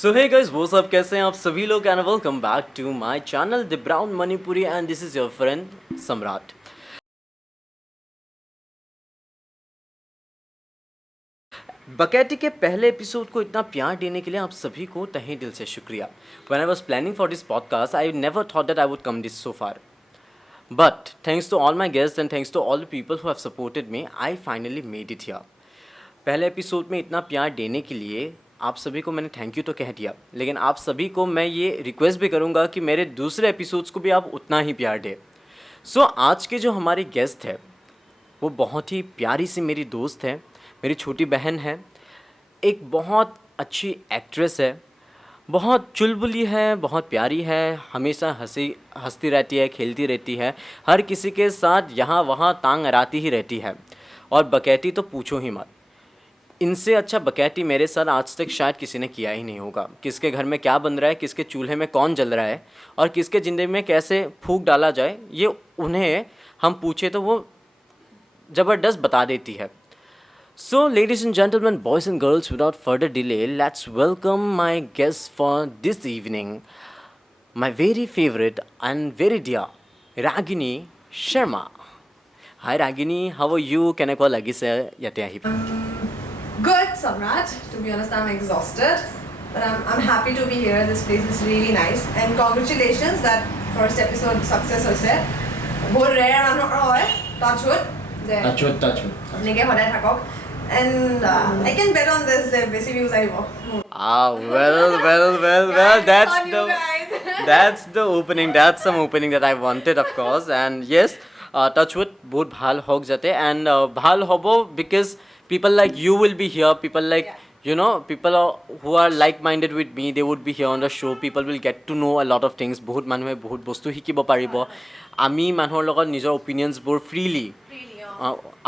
So hey guys, what's up? कैसे हैं आप सभी लोग and welcome back to my channel The Brown Manipuri and this is your friend Samrat. बकैती के पहले episode को इतना प्यार देने के लिए आप सभी को तहे दिल से शुक्रिया. When I was planning for this podcast, I never thought that I would come this so far. But thanks to all my guests and thanks to all the people who have supported me, I finally made it here. पहले episode में इतना प्यार देने के लिए आप सभी को मैंने थैंक यू तो कह दिया, लेकिन आप सभी को मैं ये रिक्वेस्ट भी करूँगा कि मेरे दूसरे एपिसोड्स को भी आप उतना ही प्यार दें. सो आज के जो हमारे गेस्ट है वो बहुत ही प्यारी सी मेरी दोस्त है, मेरी छोटी बहन है, एक बहुत अच्छी एक्ट्रेस है, बहुत चुलबुली है, बहुत प्यारी है, हमेशा हंसती रहती है, खेलती रहती है, हर किसी के साथ यहाँ वहाँ टांग अड़ाती ही रहती है. और बकैती तो पूछो ही मत, इनसे अच्छा बकैती मेरे साथ आज तक शायद किसी ने किया ही नहीं होगा. किसके घर में क्या बन रहा है, किसके चूल्हे में कौन जल रहा है और किसके ज़िंदगी में कैसे फूंक डाला जाए, ये उन्हें हम पूछे तो वो ज़बरदस्त बता देती है. So ladies and gentlemen, boys and girls, without further delay, let's welcome my guest for this evening, my very favourite and very dear Ragini Sharma. Hi Ragini, how are you? কেনেকুৱা লাগিছে ইয়াতে আহি? Good, Samrat. To be honest, I'm exhausted, but I'm happy to be here. This place is really nice, and congratulations that first episode success hoise. Bahut rare manor hoy. Touch wood. Touch wood. Nige hoday thakok, and I can bet on this. Basic views aibo. Well. That's the opening. That's some opening that I wanted, of course. And yes, touch wood. बहुत भाल होग जाते, and भाल होबो because people like you will be here. People like people who are like-minded with me, they would be here on the show. People will get to know a lot of things. बहुत মানুহে বহুত বস্তু শিকিব পাৰিব. আমি মানুহৰ লগত নিজৰ opinionsবোৰ freely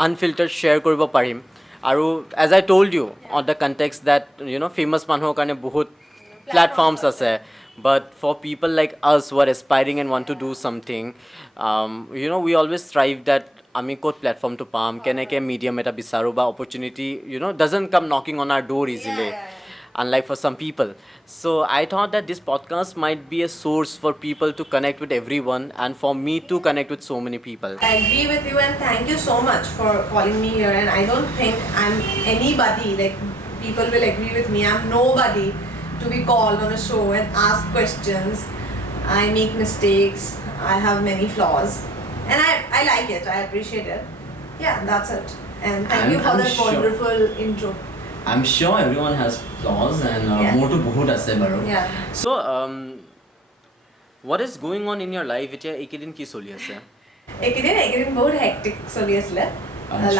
unfiltered share কৰিব পাৰিম. আৰু as I told you on the context that famous মানুহৰ কাৰণে বহুত platforms আছে. But for people like us who are aspiring and want to do something, we always strive that আমি ক'ত প্লেটফৰ্মটো পাম, কেনেকৈ মিডিয়াম এটা বিচাৰোঁ বা opportunity doesn't come knocking on our door easily, unlike for some people. So I thought that this podcast might be a source for people to connect with everyone and for me to connect with so many people. I agree with you, and thank you so much for calling me here. And I don't think I'm anybody, like people will agree with me, I'm nobody to be called on a show and ask questions. I make mistakes, I have many flaws, and I like it, I appreciate it. Yeah, that's it. And thank you for that wonderful intro. I'm sure everyone has flaws and more to bahut ase baro. Yeah. So what is going on in your life? Etia ekidin ki choli ase? Ekidin bahut hectic choli asile.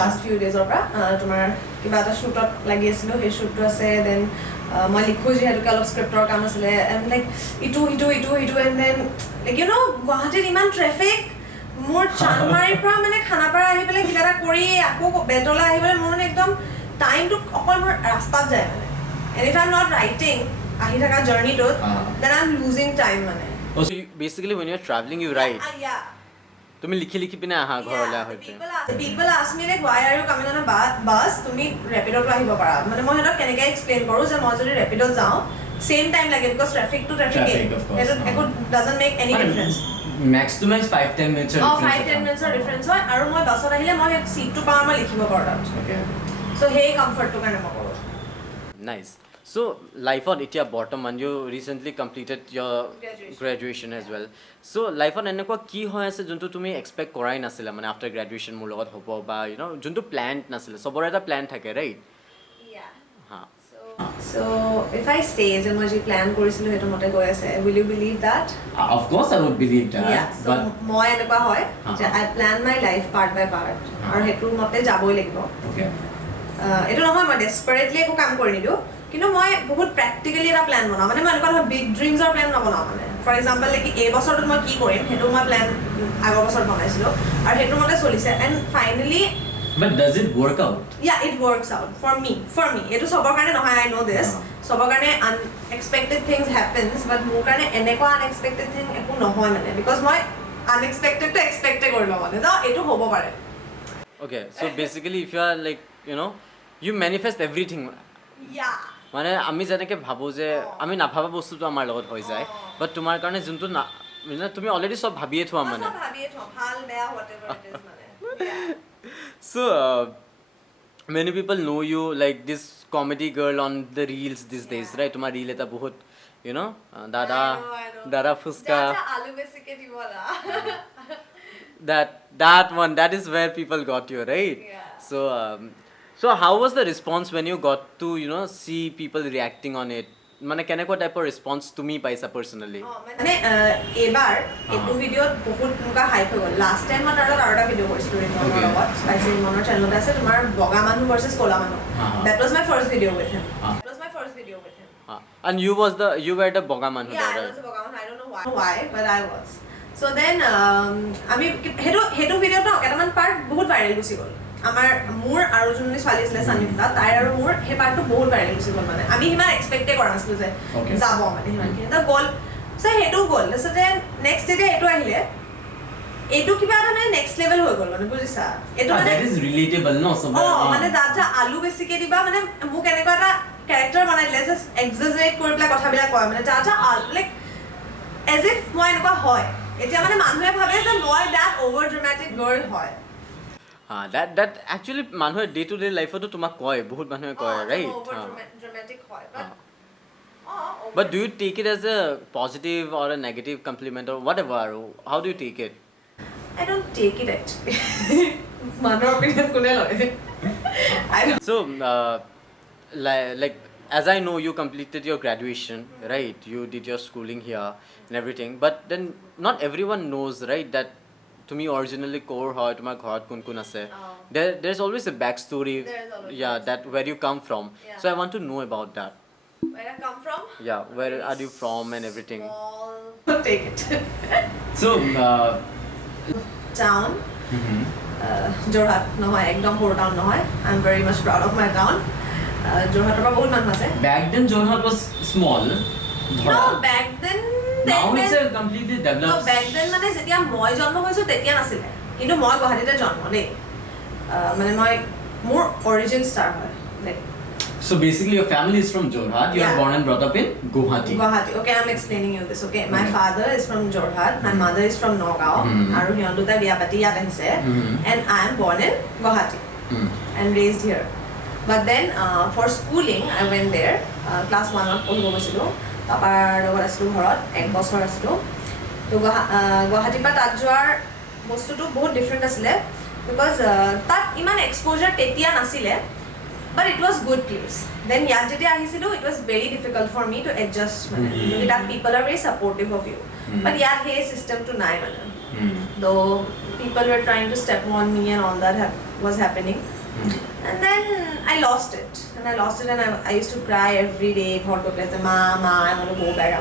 Last few days পৰা তোমাৰ কিবা এটা শ্বুটত লাগি আছিলোঁ, সেই শ্বুটটো আছে. Then মই লিখোঁ যিহেতুকে অলপ স্ক্ৰিপ্টৰ কাম আছিলে, এণ্ড লাইক ইটো এণ্ড দেন লাইক গুৱাহাটীত ইমান ট্ৰেফিক, মোৰ চানমাৰীৰ পৰা মানে খানাপাৰা আহি পেলাই কিবা এটা কৰি আকৌ বেলতলা আহি পেলাই মোৰ মানে একদম টাইমটো অকল মোৰ ৰাস্তাত যায় মানে. And if I am not writing আহি থকা জাৰ্ণিটোত, then I am losing time মানে. So basically when you're traveling you write? Yeah. তুমি লিখি পিনে আহা ঘৰলৈ হয়তো. People ask me like why are you coming on a bus? তুমি ৰেপিডত আহিব পাৰা. মানে মই সিহঁতক কেনেকৈ এক্সপ্লেইন কৰোঁ যে মই যদি ৰেপিডত যাওঁ চেম টাইম লাগে, বিকজ ট্ৰেফিক সেইটো একো doesn't make any difference. Max to max 5-10 minutes of difference. 5-10 minutes of difference হয়, আৰু মই বাছত আহিলে মই সিটটো পাওঁ, মই লিখিব পাৰোঁ তাত. Okay. So সেই কমফৰ্টটো কাৰণে মই কৰোঁ. Nice. So life-ত এতিয়া বৰ্তমান you recently completed your graduation as well. So life-ত এনেকুৱা কি হৈ আছে যোনটো তুমি এক্সপেক্ট কৰাই নাছিলা, মানে আফটাৰ গ্ৰেজুৱেশ্যন মোৰ লগত হ'ব বা যোনটো প্লেন নাছিলে? চবৰে এটা প্লেন থাকে, right? So if I say যে মই যি প্লেন কৰিছিলোঁ সেইটো মতে গৈ আছে, will you believe that? Of course I would believe that. Yeah, so মই এনেকুৱা হয় যে I plan my life part by part, আৰু সেইটোৰ মতে যাবই লাগিব. Okay. এইটো নহয় মই ডেছপাৰেটলি একো কাম কৰি নিদিওঁ, কিন্তু মই বহুত প্ৰেক্টিকেলি এটা প্লেন বনাওঁ. মানে মই এনেকুৱা নহয় বিগ ড্ৰিমছৰ প্লেন নবনাওঁ. মানে ফৰ এক্সাম্পল লাইক এই বছৰটোত মই কি কৰিম সেইটো মই প্লেন আগৰ বছৰত বনাইছিলোঁ, আৰু সেইটোৰ মতে চলিছে. And finally But does it work out? Yeah, it works out for me. এইটো চবৰ কাৰণে নহয়, I know this. চবৰ কাৰণে unexpected things happens, but মোৰ কাৰণে এনেকুৱা unexpected thing একো নহয় মানে, because মই unexpected to expected কৰি লওঁ মানে, এইটো হ'ব পাৰে. Okay, so basically if you are like you manifest everything. Yeah. মানে আমি যেনেকৈ ভাবোঁ যে আমি নাভাবা বস্তুটো আমাৰ লগত হৈ যায় বাট তোমাৰ কাৰণে যোনটো মানে তুমি অলৰেডি চব ভাবিয়ে থোৱা মানে so many people know you like this comedy girl on the reels these days right তোমাৰ reel এটা বহুত you know dada fuska that one that is where people got you right so how was the response when you got to see people reacting on it মানে কেনেকুৱা টাইপৰ ৰেসপন্স তুমি পাইছা পাৰ্সোনালি মানে এবাৰ এইটো ভিডিঅ'ত বহুত মুকা হাইপ হৈ গ'ল লাষ্ট টাইম মই তাৰ আৰু এটা ভিডিঅ' কৰিছিলো ৰিমনৰ লগত স্পাইসি ৰিমনৰ চেনেলত আছে তোমাৰ বগা মানুহ ভাৰ্সেস ক'লা মানুহ that was my first video with him and you were the boga manhu yeah I was the boga manhu I don't know why but I was so then আমি হেতু ভিডিঅ'ত কেটামান পাৰ্ট বহুত ভাইৰেল গুছি গ'ল আমাৰ মোৰ আৰু যোননি ছোৱালী আছিল সানিতা তাইৰ আৰু মোৰ হে পাৰ্টটো বহুত ভাইৰেল গুছি গ'ল মানে আমি হিমান এক্সপেক্টে কৰা নাছিলো যে যাব মানে হিমান কি এটা গ'ল সো হেতু গ'ল সো দেন নেক্সট ডে এটো আহিলে এটো কিবা এটা মানে নেক্সট লেভেল হৈ গ'ল মানে বুজিছা এটো মানে that is relatable no মানে দাদা আলু বেছিকে দিবা মানে মোক এনেকুৱা এটা ক্যাৰেক্টাৰ বনাই দিলে জাস্ট এক্সাজাৰেট কৰি পেলাই কথাবিলাক কয় মানে দাদা লাইক as if মই এনেকুৱা হয় এতিয়া মানে মানুহে ভাবে যে মই that over dramatic girl হয় that actually মানুহে ডে টু ডে লাইফতো তোমাক কয় বহুত মানুহে কয় ৰাইট dramatic হয় but do you take it as a positive or a negative compliment or whatever how do you take it I don't take it actually মানুহৰ opinion কোনে লয় I don't so like as I know you completed your graduation right you did your schooling here and everything but then not everyone knows right that তুমি originally core হয় তোমাৰ ঘৰত কোন কোন আছে there's always a back story yeah that where you come from so I want to know about that where I come from yeah where are you from and everything take it so town Jorhat নহয় একদম সৰু town নহয় I'm very much proud of my town Jorhator পৰা বহুত মানুহ আছে back then Jorhat was small no back then now it's a completely developed no back then মানে যেতিয়া মই জন্ম হৈছো তেতিয়া নাছিলে কিন্তু মই গুৱাহাটীতে জন্ম দেই মানে মই মোৰ origin star হয় like so basically your family is from Jorhat you are born and brought up in Guwahati okay I'm explaining you this okay my father is from Jorhat my mother is from Nogao আৰু Hiyon দুটা বিয়া পাতি ইয়াত আহিছে and I am born in Guwahati and raised here but then for schooling I went there class 1 ত পঢ়িব গৈছিলো পাপাৰ লগত আছিলো ঘৰত এক বছৰ আছিলো তো গুৱাহাটীৰ পৰা তাত যোৱাৰ বস্তুটো বহুত ডিফাৰেণ্ট আছিলে বিকজ তাত ইমান এক্সপ'জাৰ তেতিয়া নাছিলে but it was good place then ইয়াত যেতিয়া আহিছিলো it was very difficult for me to adjust মানে that people are very supportive of you but ইয়াত সেই system to নাই মানে though people were trying to step on me and all that was happening and then I lost it and I used to cry every day ঘৰত গৈ পেলাই mama I want to go back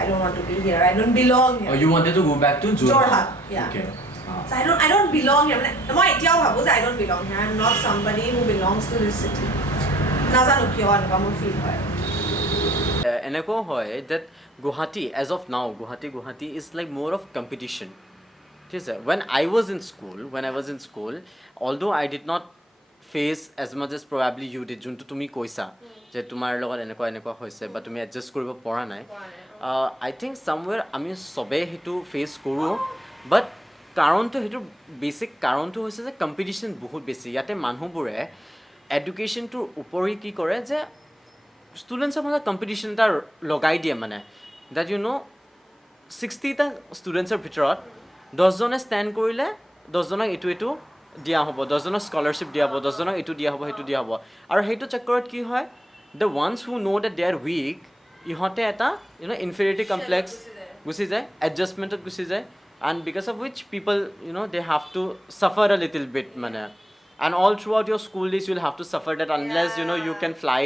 I don't want to be here I don't belong here oh you wanted to go back to Jorhat yeah okay so I don't belong here মই এতিয়াও ভাবো যে I don't belong here I'm not somebody who belongs to this city নাজানো কিয় এনেকুৱা মোৰ feel হয় এনেকুৱা হয় that Guwahati as of now Guwahati is like more of competition ঠিক আছে when I was in school although I did not face as much as probably you did যোনটো তুমি কৈছা যে তোমাৰ লগত এনেকুৱা হৈছে বা তুমি এডজাষ্ট কৰিব পৰা নাই I think somewhere আমি সবে হেতু ফেস কৰো but কাৰণটো হেতু বেসিক কাৰণটো হৈছে যে কম্পিটিশন বহুত বেছি ইয়াতে মানুহবোৰে এডুকেশনটোৰ উপৰি কি কৰে যে ষ্টুডেন্টছৰ মাজত কম্পিটিশন এটা লগাই দিয়ে মানে that you know 60 টা ষ্টুডেন্টছৰ ভিতৰত 10 জনে ষ্টেণ্ড কৰিলে 10 জনক এটো দিয়া হ'ব 10 জনক স্কলাৰশ্বিপ দিয়া হ'ব 10 জনক এটো দিয়া হ'ব হেতু দিয়া হ'ব আৰু হেতু চক্কৰত কি হয় the ones who know that they are weak ইহঁতে এটা inferiority complex গুছি যায় adjustmentত গুছি যায় and because of which people they have to suffer a little bit মানে and all throughout your school days you'll have to suffer that unless you can fly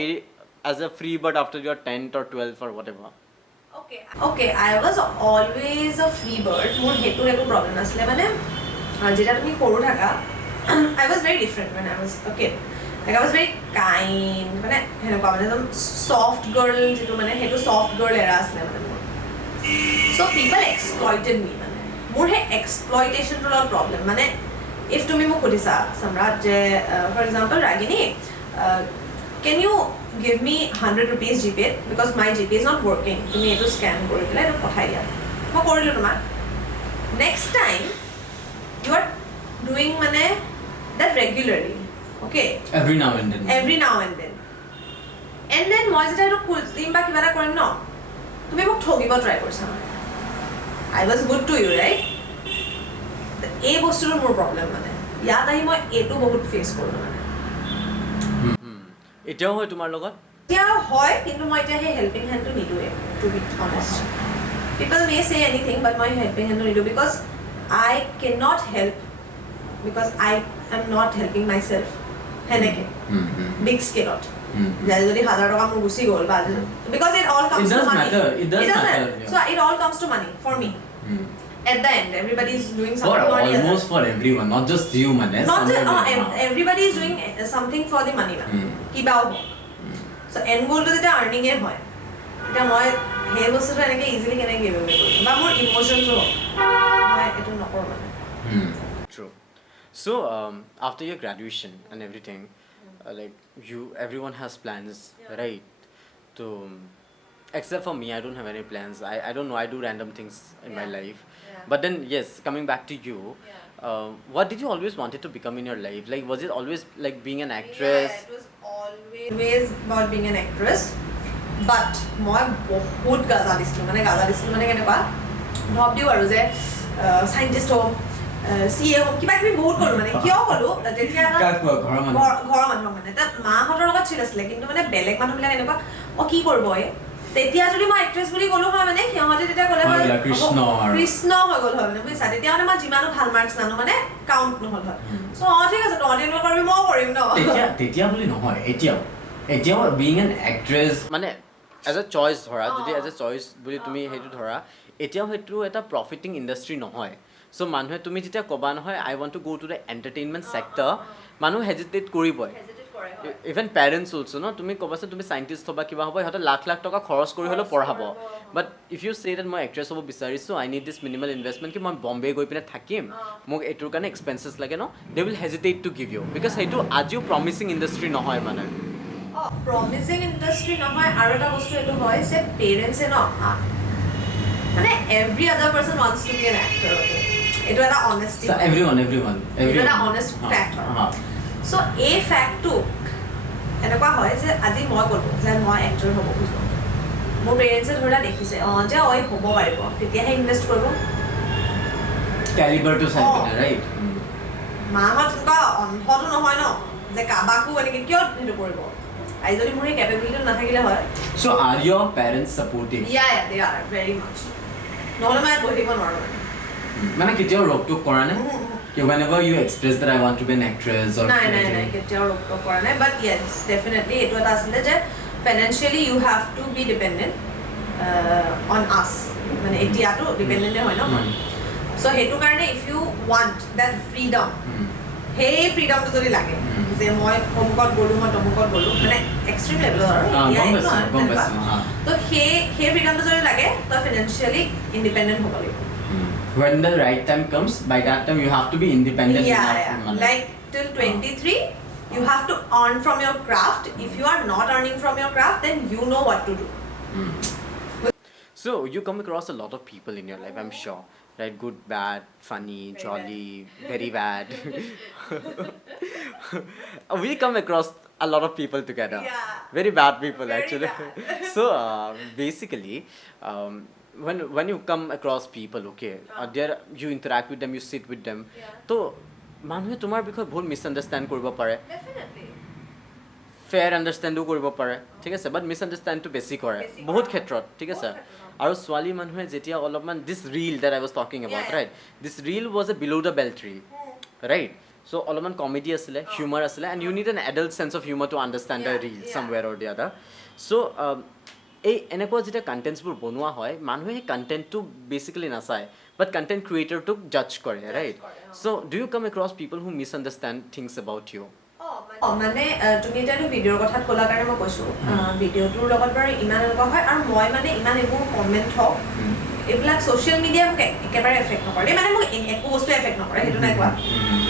as a free bird after your 10th or 12th or whatever okay I was always a free bird মোৰ হেতু একো problem নাছিলে মানে যেটা তুমি সৰু থাকা I was very different when I was a kid like I was very kind মানে হেনেকুৱা মানে একদম soft girl যেটো মানে হেতু soft girl era আছিলে মানে মোৰ so people exploited me মানে মোৰ হে exploitation ৰ problem মানে if তুমি মোক সুধিছা samrat যে for example ragini can you give me 100 rupees GPay because my GPay is not working. তুমি এটো স্ক্যান কৰি পেলাই এটো পঠাই দিয়া মই কৰিলো তোমাক next time you are doing মানে that regularly okay every now and then and then মই যেটা এটো খুলিম বা কিবা এটা কৰিম ন তুমি মোক ঠগিব ট্ৰাই কৰিছা I was good to you right এই বস্তুৰ মোৰ প্ৰবলেম মানে ইয়াত আহি মই এটো বহুত ফেস কৰিলো মানে এতিয়াও হয় তোমাৰ লগত এতিয়াও হয় কিন্তু মই এতিয়া সেই হেল্পিং হ্যান্ডটো নিদুৱে to be honest people may say anything but my helping hand নিদু because I cannot help because I am not helping myself heneke big scale out যদি 1000 টাকা মোৰ গুছি গল বা because it all comes to money it does matter so it all comes to money for me at the end everybody is doing something for almost for everyone not just you man not just, everybody is doing something for the money man kibao so end goal to the earning e hoy eta moi he bostu enake easily kene give away korim ba mor emotions ho moi eto nokor mane true so after your graduation and everything like everyone has plans right to except for me I don't have any plans I don't know I do random things in my life but then yes coming back to you what did you always wanted to become in your life like was it always like being an actress it was always about being an actress but moi bahut gaza dislu mane kenekwa bhab diu aru je scientist ho CA ho kiba kibi bahut koru mane kiyo kolu tetia ghor manho mane ta ma hotor logot chil asle kintu mane belek manho bila kenekwa o ki korbo e তেতিয়া যদি মই actress বুলি কলো হয় মানে সিহঁতে তেতিয়া কলে হয় কৃষ্ণ হৈ গল হয় মানে বুজিছা তেতিয়া মানে মই যিমানো ভাল মাৰ্কছ নানো মানে কাউন্ট নহল হয় সো ঠিক আছে তহঁতে এনেকুৱা কৰিবি মই কৰিম ন তেতিয়া বুলি নহয় এতিয়াও বিং এন এক্ট্ৰেছ মানে এজ এ চইচ ধৰা যদি এজ এ চইচ বুলি তুমি সেইটো ধৰা এতিয়াও সেইটো এটা প্ৰফিটিং ইণ্ডাষ্ট্ৰি নহয় সো মানুহে তুমি যেতিয়া কবা নহয় I want to go to the entertainment sector মানুহ হেজিটেট কৰিবই even parents also no তুমি কবাছে তুমি সাইন্টিস্ট হবা কিবা হবা হতে লাখ লাখ টাকা খৰচ কৰি হলো পঢ়াব but if you say that মই এক্ট্ৰেছ হ'ব বিচাৰিছো I need this minimal investment কি মই বম্বে গৈ পিনে থাকিম মোক এটোৰ কাৰণে এক্সপেন্সেস লাগে no they will hesitate to give you because সেইটো আজিও promising industry নহয় মানে promising industry নহয় আৰু এটা বস্তু এটো হয় যে parents এ no মানে every other person wants to be an actor okay এটো এটা honesty so everyone এটা honest fact so a fact to এনেকুৱা হয় যে আজি মই কলো যে মই এক্টৰ হ'ব খুজিছো মোৰ পেৰেন্টছে ধৰা দেখিছে যে ঐ হ'ব পাৰিব তেতিয়াহে ইনভেষ্ট কৰিব ক্যালিবাৰ টু সাইকেল ৰাইট মাহত কা অন্ধটো নহয় ন যে কাবাকো এনেকে কিয় হেতু কৰিব আই যদি মোৰ কেপেবিলিটি নাথাকিলে হয় so are your parents supportive yeah they are very much নহলে মই বহিব নোৱাৰো মানে কেতিয়াও ৰকটক কৰা নাই whenever you express that I want to be an actress or no কেতিয়াও ৰকটক কৰা নাই but yes definitely এটো এটা আছে যে financially you have to be dependent on us মানে এতিয়াটো dependent হয় ন so হেতু কাৰণে if you want that freedom hey freedom to যদি লাগে যে মই অমুকত গলো মই তমুকত গলো মানে এক্সট্ৰিম লেভেলৰ আৰু তো সেই freedom to যদি লাগে তো financially independent হ'ব লাগিব when the right time comes by that time you have to be independent enough like till 23 you have to earn from your craft if you are not earning from your craft then you know what to do so you come across a lot of people in your life I'm sure right good bad funny very jolly bad. Very bad we come across a lot of people together very bad people very actually bad. So basically when you come across people okay there you interact with them you sit with them to মানুহে তোমাৰ বিষয়ে ভুল মিসআন্ডাৰস্ট্যান্ড কৰিব পাৰে definitely fair understandও কৰিব পাৰে ঠিক আছে but misunderstand to বেছি কৰে বহুত ক্ষেত্ৰত ঠিক আছে আৰু ছোৱালী মানুহে যেতিয়া অলপমান this reel that I was talking about right this reel was a below the belt reel right so অলপমান কমেডি আছিলে humor আছিলে and you need an adult sense of humor to understand the reel somewhere or the other so এই এনেকুৱা যেটা কন্টেন্টসবোৰ বনোৱা হয় মানুহে এই কন্টেন্টটো বেসিক্যালি নাচায় বাট কন্টেন্ট ক্ৰিয়েটৰটোক জাজ কৰে right so do you come across people who misunderstand things about you মানে তুমি এটা ভিডিঅ'ৰ কথাত ক'লা কাৰণে মই কৈছো ভিডিঅ'টোৰ লগত বাৰু ইমান এনেকুৱা হয় আৰু মই মানে ইমান এইবোৰ কমেন্ট হওক এইবিলাক সোশ্যাল মিডিয়া একেবাৰে এফেক্ট নকৰে মানে মোক একো বস্তু এফেক্ট নকৰে সেইটো নাই কোৱা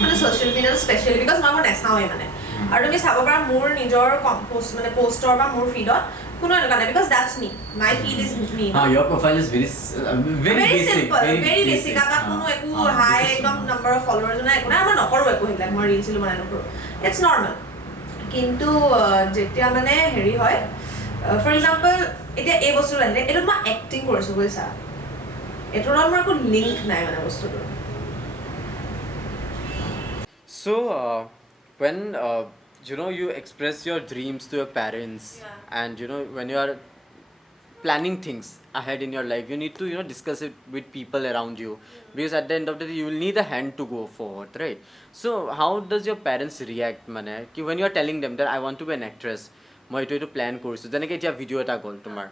মানে সোশ্যাল মিডিয়া স্পেশালি বিকজ মই নেচাওঁৱে মানে আৰু তুমি চাব পাৰা মোৰ নিজৰ পোষ্ট মানে পোষ্টৰ বা মোৰ ফিডত কোনো এনেকুৱা নাই because that's me my feed is me your profile is very basic simple very basic এটা কোনো একো হাই একদম নাম্বাৰ অফ ফলোৱাৰ্ছ নাই একো নাই মই নকৰো একো সেইবিলাক মই ৰিলছ বনাই নকৰো ইটস নৰ্মেল কিন্তু যেতিয়া মানে হেৰি হয় ফৰ এক্সাম্পল এতিয়া এই বস্তু আহিলে এইটো মই এক্টিং কৰিছো বুজিছা এটোৰ মোৰ একো লিংক নাই মানে বস্তুটো So when you express your dreams to your parents and when you are planning things ahead in your life you need to discuss it with people around you because at the end of the day you will need a hand to go forward, right? So how does your parents react mane ki when you are telling them that I want to be an actress moi etu plan korisu jeneke etia video eta gol tomar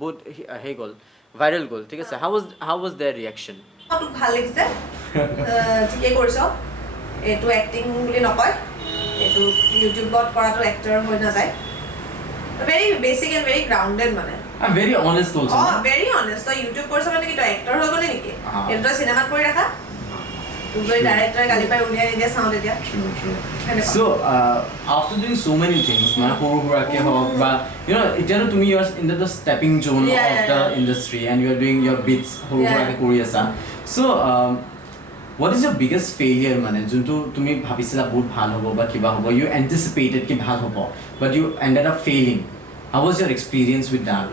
বহুত হে গ'ল viral গ'ল ঠিক আছে how was their reaction তো ভাল লাগিছে ঠিকে কৰিছ এটো এক্টিং বুলি নকয় এটো ইউটিউবত কৰাটো এক্টৰ হৈ না যায় very basic and very grounded মানে I'm very honest also very honest তো ইউটিউব কৰিছ মানে কি তো এক্টৰ হৈ গ'লে নেকি এটো সিনেমাত কৰি ৰাখা তুই ডাইৰেক্টৰ গালি পাই উলিয়াই নিদিয়া চাও তেতিয়া so after doing so many things মানে সৰু সৰুকে হওক বা এতিয়া তুমি you are in the stepping zone of the industry and you are doing your bits সৰু সৰুকে কৰি আছা so what is your biggest failure মানে যোনটো তুমি ভাবিছিলা বহুত ভাল হ'ব বা কিবা হ'ব you anticipated কি ভাল হ'ব but you ended up failing how was your experience with that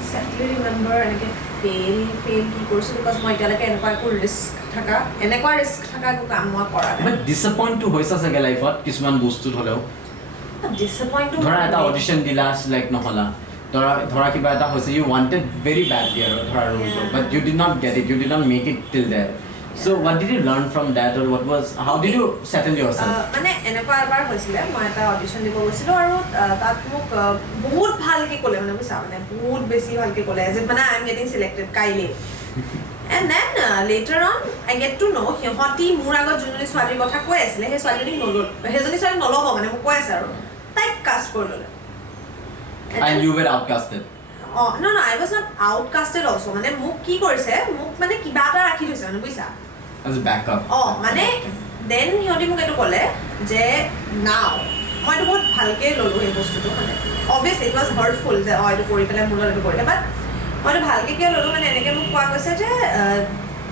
exactly remember and I fail কি কৰিছো because মই এতিয়ালৈকে এনেকুৱা একো ৰিস্ক থাকা একো কাম মই কৰা নাই but disappoint to হৈছা চাগে লাইফত কিছুমান বস্তুত হলেও disappoint ধৰা এটা audition দিলা select নহলা ধৰা কিবা এটা হৈছে you wanted very badly আৰু ধৰা role but you did not get it you did not make it till there so what did you learn from that or what was how did you settle yourself মানে এনেকুৱা এবাৰ হৈছিলে মই এটা audition দিব গৈছিলো আৰু তাত মোক বহুত ভালকে ক'লে মানে বুজিছা মানে বহুত বেছি ভালকে ক'লে যে মানে আই এম গেটিং সিলেক্টেড কাইলে and then later on I get to know সিহঁতি মোৰ আগত যোনজনী ছোৱালীৰ কথা কৈ আছিলে সেই ছোৱালীজনী নল'ল সেইজনী ছোৱালী নল'ব মানে মোক কৈ আছে আৰু তাইক কাষ্ট কৰি ল'লে and you were outcasted no I was not outcasted also মানে মোক কি কৰিছে মোক মানে কিবা এটা ৰাখি থৈছে মানে বুজিছা as a backup মানে then সিহঁতি মোক এইটো ক'লে যে now মই এইটো বহুত ভালকে ল'লো এই বস্তুটো মানে obviously it was hurtful যে এইটো কৰি পেলাই মোৰ এইটো কৰিলে but মই এইটো ভালকে কিয় ল'লো মানে এনেকে মোক কোৱা গৈছে যে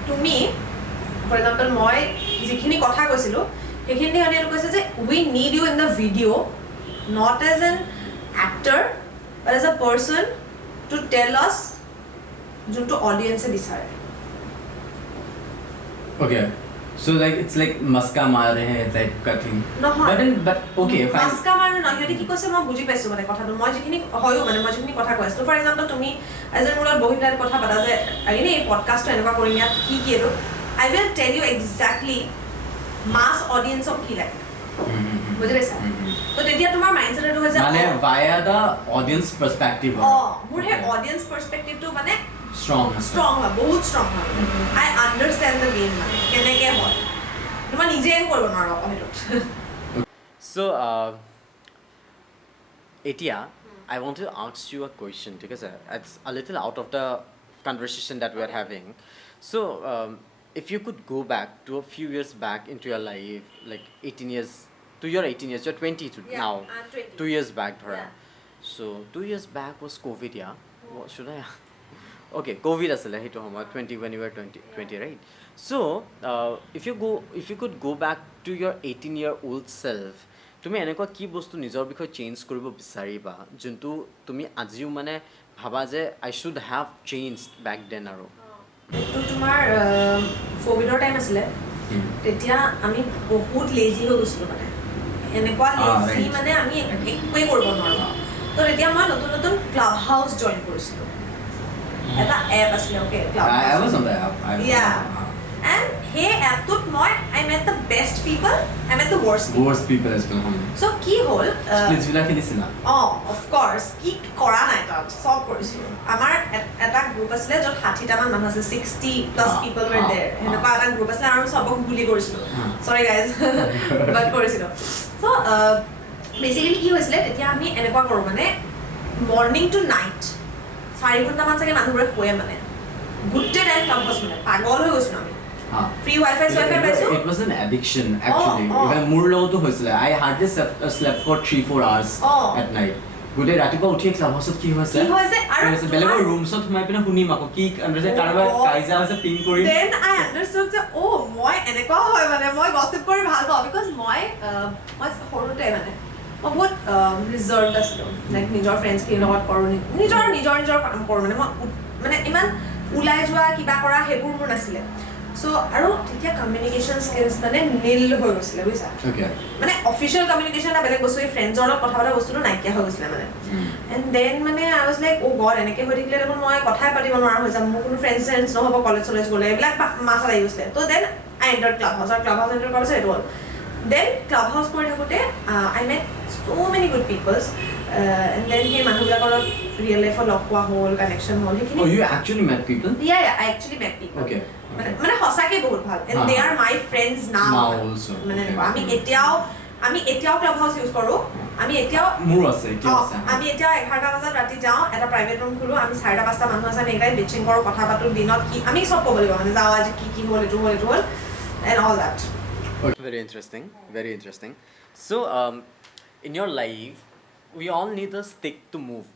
তুমি for example মই যিখিনি কথা কৈছিলো সেইখিনি সিহঁতি এইটো কৈছে যে we need you in the video not as an actor but as a person to tell us যোনটো অডিয়েন্সে বিচাৰে okay so like it's like maska maar rahe hain type ka thing but okay fine maska maar na hioti ki koise মই বুজি পাইছো মানে কথাটো মই যিখিনি হয়ও মানে মই যিখিনি কথা কৈছো ফৰ এক্সাম্পল তুমি এজন মোৰ লগত বহিলাই কথা পাতা যে আইনে এই পডকাষ্টটো এনেকুৱা কৰিম ইয়াত কি এটো I will tell you exactly mass audience of কি লাগে বুজি পাইছা তো তেতিয়া তোমাৰ মাইন্ডছেট এটো হৈ যায় মানে via the audience perspective মোৰ হে audience perspective to মানে strong বহুত strong I understand the game মানে কেনেকে হয় তোমাৰ নিজে কৰিব নোৱাৰা অহেতত so etia I want to ask you a question ঠিক আছে it's a little out of the conversation that we are having so if you could go back to a few years back into your life like 18 years to your 18 years you're 20 now I'm 20. 2 years back dhara so 2 years back was covid what should I okay covid asile hetu homo 20 when you were 20 right so if you could go back to your 18-year-old self তুমি এনেকুৱা কি বস্তু নিজৰ বিষয়ে change কৰিব বিচাৰিবা যোনটো তুমি আজিও মানে ভাবা যে I should have changed back then আৰু তো তোমাৰ কোভিডৰ টাইম আছিলে তেতিয়া আমি বহুত লেজি হৈ গৈছিলো মানে এনেকুৱা লেজি মানে আমি একোৱে কৰিব নোৱাৰো তো তেতিয়া মই নতুন ক্লাব হাউস জয়েন কৰিছিলো এটা এপ আছিলে okay club I was on the app and hey app tut moi I met the best people I met the worst people as well so ki hol splits villa khilisila of course ki kora nai ta sob korisu amar eta group asile jot 60 ta man man ase 60 plus people were there henaka eta group asile aru sobok guli korisilu sorry guys but korisilu so basically ki hoisile tetia ami enekwa koru mane morning to night 4 ঘন্টা মান sage মানুহ ৰে কোয়ে মানে গুটে time কাম্পাস মানে পাগল হৈ গৈছিল আমি free wifi পাইছো it was an addiction actually even মোৰ লগতো হৈছিল I hardly slept for 3-4 hours at night গোটে ৰাতিপুৱা উঠি ক্লাব হাউসত কি হৈছে আৰু বেলেগৰ ৰুমছত সোমাই পিনে শুনিম আকৌ কি আন্দাজে কাৰবাৰ কাইজা হৈছে পিং কৰি then I understood যে মই এনেকুৱা হয় মানে মই গসিপ কৰি ভাল পাওঁ because মই সৰুতে মানে মই বহুত ৰিজাৰ্ভড আছিলো লাইক নিজৰ ফ্ৰেণ্ডছ কি লগত কৰো নিজৰ কাম কৰো মানে ইমান উলাই যোৱা কিবা কৰা হেবোৰ মোৰ নাছিলে সো আৰু তেতিয়া কমিউনিকেশন স্কিলস মানে নীল হৈ গৈছিলে বুইছা মানে অফিশিয়াল কমিউনিকেশন এটা বেলেগ বস্তু ফ্ৰেণ্ডছৰ লগত কথা পতা বস্তুটো নাইকিয়া হৈ গৈছিলে মানে এন্ড দেন মানে আই ওয়াজ লাইক গড এনেকে হৈ থাকিলে দেখোন মই কথাই পাতিব নোৱাৰা হৈ যাম মোৰ কোনো ফ্ৰেণ্ডছ নহব কলেজ গ'লে এইবিলাক মাথা লাগি গৈছিলে তো then I entered Clubhouse enter কৰাৰ পিছত এইটো হ'ল দেন ক্লাব হাউস কৰি থাকোঁতে I met so many good peoples and then he মানুহবিলাকৰ real life লগ পোৱা হ'ল কানেকশন হ'ল oh you actually met people yeah I actually met people okay মানে হসাকে বহুত ভাল and they are my friends now also মানে আমি এতিয়াও ক্লাব হাউস ইউজ কৰো আমি এতিয়াও মোৰ আছে আমি এতিয়া 11টা বজাত ৰাতি যাওঁ এটা প্ৰাইভেট ৰুম খুলো আমি 5:30 মানুহ আছে আমি একাই বিচিং কৰো কথা পাতো দিনত কি আমি সব ক'ব লাগিব মানে যাও আজি কি হ'ল এটো হ'ল and all that okay very interesting so in your life we all need a stick to move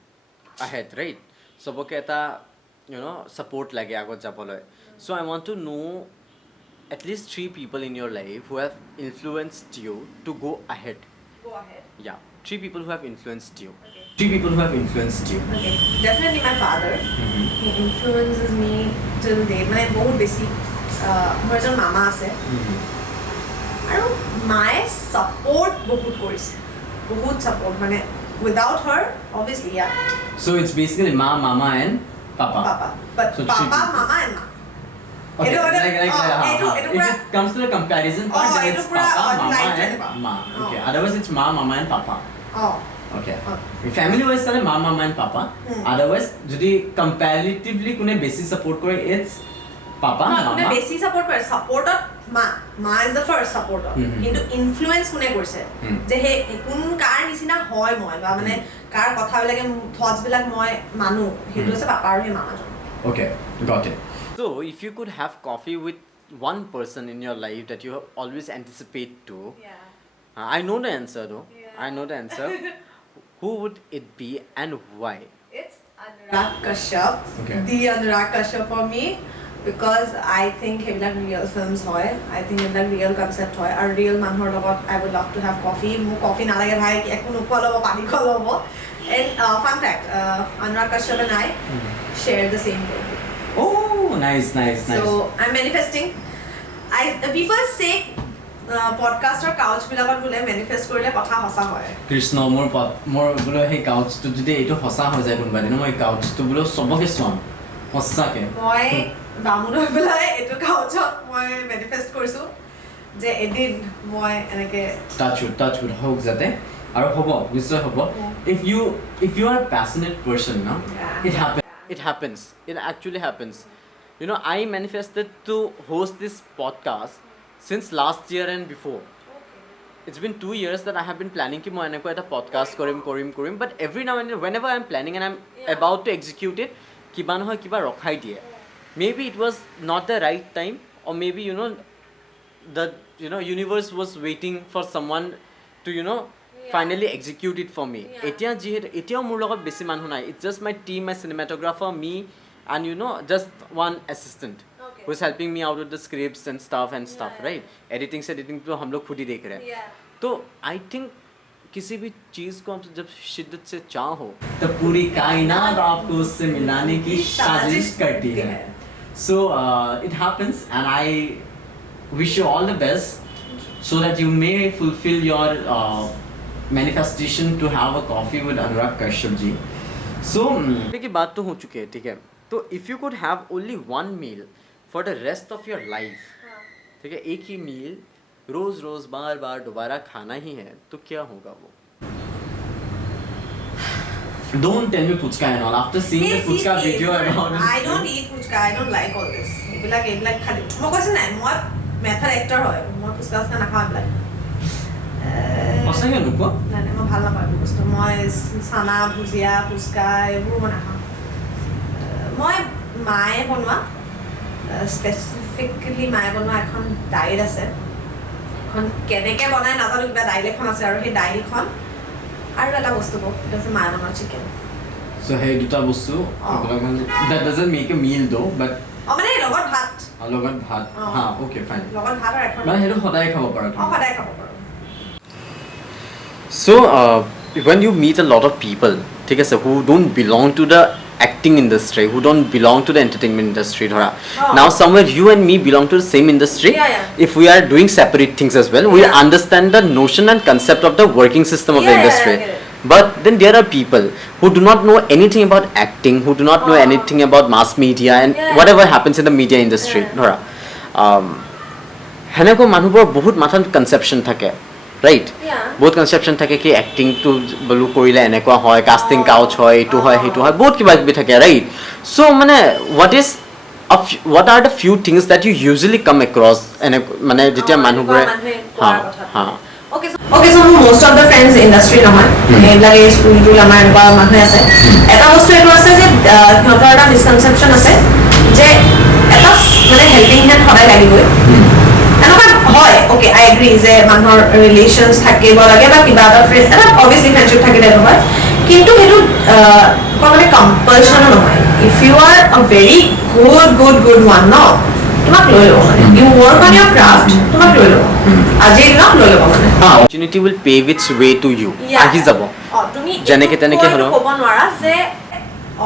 ahead right sobake eta support lage agot jabole so I want to know at least 3 people in your life who have influenced you to go ahead yeah 3 people who have influenced you okay. 3 people who have influenced you okay definitely my father he influences me till date মানে বহুত বেছি মোৰ এজন মামা আছে আৰু মায়ে support বহুত কৰিছে বহুত সাপোর্ট মানে without her obviously yeah so it's basically mama and papa but so papa mama and ma okay if it comes to the comparison part then it's papa mama and ma okay otherwise it's mama and papa okay family wise sale mama and papa otherwise jodi comparatively kune basic support kore it's papa mama kune basic support kore support ma is the first supporter কিন্তু influence কোনে কৰিছে যে হে কোন কাৰ নিচিনা হয় মই বা মানে কাৰ কথা বিলাকে থটস বিলাক মই মানো হেতু আছে পাপা আৰু হে মামাজন okay got it so if you could have coffee with one person in your life that you always anticipate to I know the answer though I know the answer who would it be and why it's Anurag Kashyap the Anurag Kashyap for me because I think heবিলাক real films hoy I think heবিলাক real concept hoy are real মানুহৰ লগত I would love to have coffee মোৰ coffee নালাগে ভাই একো নোখোৱালব পানী খোৱালব and fun fact Anurag Kashyap and I share the same birthday oh nice so I'm manifesting people say podcaster couch বিলাকত বলে manifest কৰিলে কথা হসা হয় কৃষ্ণ মোৰ বলে হে couch তো যদি এটো হসা হৈ যায় কোনবা দিন মই couch তো বলে সবকে সোন হসাকে মই বামুন হৈ পেলাই এটো কাউচত মই মেনিফেষ্ট কৰিছো যে এদিন মই এনেকে touch would হোক যাতে আৰু হ'ব নিশ্চয় হ'ব if you are a passionate person now it happens it actually happens I manifested to host this podcast since last year and before it's been 2 years that I have been planning ki moi enako eta podcast korim but every now and then whenever I am planning and I am about to execute it kiba nohoy kiba rokhai die maybe it was not the right time or maybe the universe was waiting for someone to finally execute it for me etia mur logot besi manhu nai it's just my team my cinematographer me and just one assistant who is helping me out with the scripts and stuff right editing to hum log khud hi dekh rahe hain तो I think किसी भी चीज को हम जब शिद्दत से चाहो तो पूरी कायनात आपको उससे मिलाने की साजिश करती है so it happens and I wish you all the best so that you may fulfill your manifestation to have a coffee with Anurag Kashyap ji so की बात तो हो चुकी है ठीक है तो if you could have only one meal for the rest of your life ठीक है एक ही मील रोज बार दोबारा खाना ही है तो क्या होगा वो don't tell me puchka and all after seeing the puchka video about it I don't eat puchka I don't like all this এইবিলাক খালি মই কৈছ নাই মই মেথড এক্টৰ হয় মই পুচকা না খাও এইবিলাক অসংখ্য নোকো না মই ভাল নাপাওঁ বস্তু মই চানা ভুজিয়া পুচকা এইবোৰ মই নাখাওঁ মই মায়ে বনোৱা স্পেচিফিকেলি মায়ে বনোৱা এখন দাইল আছে, এখন কেনেকৈ বনাই নাজানো, কিবা দাইল এখন আছে আৰু সেই দাইলখন আৰু এটা বস্তু কওঁ, সেইটো আছে মায়ে বনোৱা চিকেন। So hey দুটা বস্তু that doesn't make a meal though, but মানে লগত ভাত, লগত ভাত, হা okay fine, লগত ভাত আৰু এখন মানে সেইটো সদায় খাব পাৰা তুমি? সদায় খাব পাৰোঁ। So when you meet a lot of people, ঠিক আছে, who don't belong to the acting industry, who don't belong to the entertainment industry, dhara, now somewhere you and me belong to the same industry. If we are doing separate things as well, we understand the notion and concept of the working system of the industry. But then there are people who do not know anything about acting, who do not know anything about mass media and whatever happens in the media industry, dhara, heneko manubor bahut mathan conception thake, right? বহুত কনচেপশ্যন থাকে কি এক্টিংটো বোলো কৰিলে এনেকুৱা হয়, casting couch হয়, এইটো হয় সেইটো হয়, বহুত কিবা কিবি থাকে, ৰাইট? চ' মানে what are the few things that you usually come across এনে মানে যেতিয়া মানুহবোৰে Okay, so most of the friends industry নহয়, এইবিলাক এই স্কুল আমাৰ এনেকুৱা মানুহ আছে। এটা বস্তু এইটো আছে যে সিহঁতৰ এটা মিছকনচেপশ্যন আছে যে এটা মানে হেল্পিং হেণ্ড সদায় লাগিবই, এনেকুৱা হয়। অ'কে, আই এগ্ৰি যে মানুহৰ ৰিলেশ্যনছ থাকিব লাগে বা কিবা এটা এটা অবভিয়াছলি ফ্ৰেণ্ডশ্বিপ থাকিলে নহয়, কিন্তু সেইটো মানে কম্পালশ্যনো নহয়। If you are a very good one ন, তোমাক লৈ ল'ব, মানে you work on your craft, তোমাক লৈ ল'ব, আজিৰ দিনত লৈ ল'ব, মানে opportunity will pave its way to you, আহি যাব। তুমি যেনেকে তেনেকে হ'লেও ক'ব নোৱাৰা যে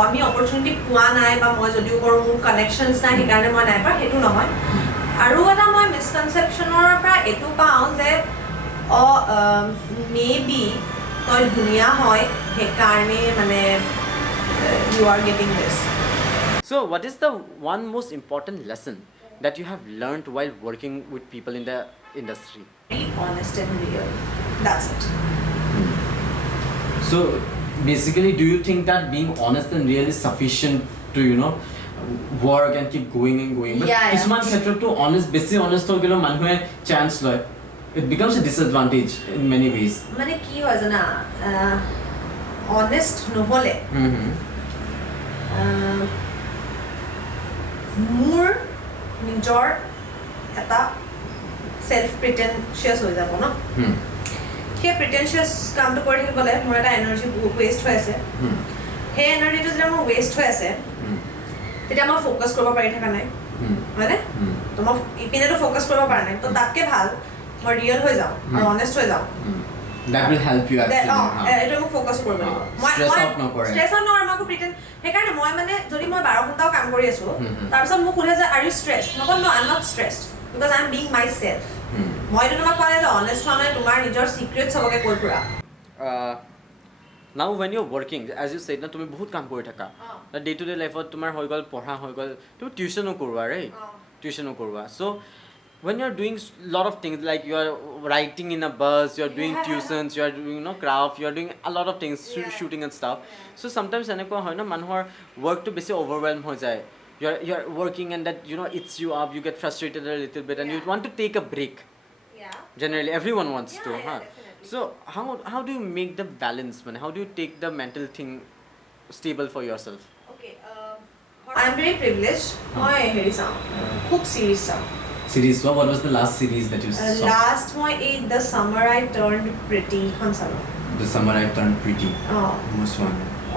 আমি অপৰচুনিটি পোৱা নাই বা মই যদিও কৰোঁ মোৰ কানেকশ্যনছ নাই সেইকাৰণে মই নাই পৰা, সেইটো নহয়। আৰু এটা মই মিছকনচেপশ্যনৰ পৰা এইটো পাওঁ যে মে বি তই ধুনীয়া হয় সেইকাৰণে মানে you are getting this. So what is the one most important lesson that you have learned while working with people in the industry? Be honest and real. That's it. So basically, do you think that being honest and real is sufficient to, you know, work and keep going and going? But কিছুমান ক্ষেত্ৰতো বেছি honest হৈ গ'লেও মানুহে chance লয়, it becomes a disadvantage in many ways. মানে কি হয় জানা, honest নহ'লে মোৰ নিজৰ এটা চেল্ফ প্ৰিটেনচিয়াছ হৈ যাব ন, সেই প্ৰিটেনচিয়াছ কামটো কৰি থাকিবলৈ মোৰ এটা এনাৰ্জি ৱেষ্ট হৈ আছে। সেই এনাৰ্জিটো যেতিয়া মোৰ ৱেষ্ট হৈ আছে তেতিয়া মই ফ'কাছ কৰিব পাৰি থকা নাই, হয়নে? তো মই ইপিনেতো ফ'কাছ কৰিব পৰা নাই, তো তাতকৈ ভাল মই ৰিয়েল হৈ যাওঁ আৰু অনেষ্ট হৈ যাওঁ। That will help you actually. এইটো মোক ফ'কাছ কৰিব লাগিব, মই ষ্ট্ৰেছ আউট নকৰে, মই আকৌ প্ৰিটেণ্ড। সেইকাৰণে মই মানে যদি মই 12 ঘণ্টাও কাম কৰি আছোঁ, তাৰপিছত মোক সোধে যে আৰ ইউ ষ্ট্ৰেছ, নক'ম no, I am not stressed because I am being my self. মই এইটো তোমাক কোৱা নাই যে অনেষ্ট হোৱা মানে তোমাৰ নিজৰ চিক্ৰেট চবকে কৈ ফুৰা। Now when you're working, as you said, না তুমি বহুত কাম কৰি থাকা, ডে টু ডে লাইফত তোমাৰ হৈ গ'ল পঢ়া, হৈ গ'ল তুমি টিউশ্যনো কৰোৱা, ৰাইট? টিউশ্যনো কৰোৱা। চ' when you're doing lot of things like you are writing in a bus, you are doing tuitions, you are doing, you know, craft, you are doing a lot of things, shooting and stuff. So sometimes এনেকুৱা হয় না মানুহৰ workটো বেছি overwhelm হৈ যায়, you are working and that, you know, it's you up, you get frustrated a little bit and you want to take a break. Generally everyone wants to, huh? So how do you make the balance, man? How do you take the mental thing stable for yourself? Okay, I am very privileged. মই হেৰি চাওঁ, খুব series চাওঁ। Series, what was the last series that you saw? Last মই এই The Summer I Turned Pretty খন চালোঁ। The Summer I Turned Pretty. Most one.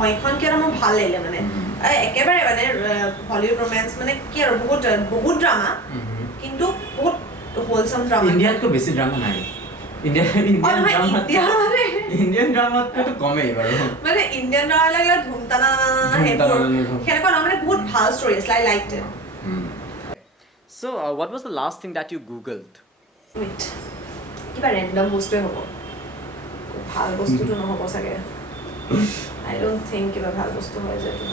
এইখন কিয় মোৰ ভাল লাগিলে, মানে একেবাৰে মানে হলিউড ৰোমেন্স, মানে কি আৰু বহুত ড্ৰামা, কিন্তু বহুত হোলছাম ড্ৰামা। ইণ্ডিয়াতকৈ বেছি ড্ৰামা নাই। ইণ্ডিয়ান ড্ৰামাতটো কমেই বাৰু, মানে ইণ্ডিয়ান ড্ৰামা লাগিলে ধুমতানা সেইবোৰ সেনেকুৱা নহয়, মানে বহুত ভাল ষ্টৰী আছে, I liked it. So what was the last thing that you googled? Wait, কিবা ৰেণ্ডম বস্তুৱে হ'ব, ভাল বস্তুটো নহ'ব চাগে। I don't think কিবা ভাল বস্তু হয় যেটো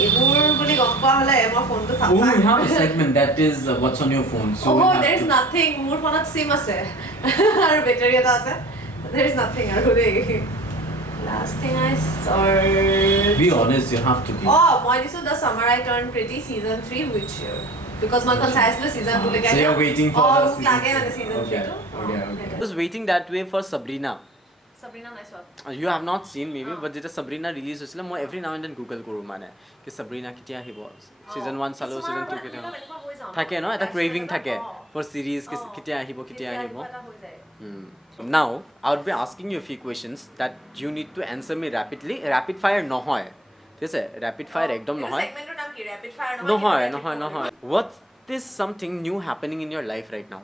এইবোৰ বুলি গম পোৱা হ'লে মই ফোনটো চাফা। Oh, we have a segment that is what's on your phone. So there is nothing, মোৰ ফোনত সিম আছে আৰু বেটাৰী এটা আছে, there is nothing আৰু দেই। Last thing I saw. Be honest, you have to be. মই দিছো The Summer I Turned Pretty season 3 which year? Because মই চাই আছিলো season 2 লৈকে। So you're waiting for the লাগে মানে season 3 টো। I was waiting that way for Sabrina. Sabrina নাই চোৱা You have not seen maybe, but যেতিয়া Sabrina release হৈছিলে মই every now and then Google কৰোঁ মানে কি Sabrina কেতিয়া আহিব season 1 চালো season 2 কেতিয়া থাকে ন এটা craving থাকে for series কেতিয়া আহিব Now I would be asking you a few questions that you need to answer me rapidly. Rapid fire নহয় ঠিক আছে rapid fire একদম নহয় segment নাম কি rapid fire নহয় What is something new happening in your life right now?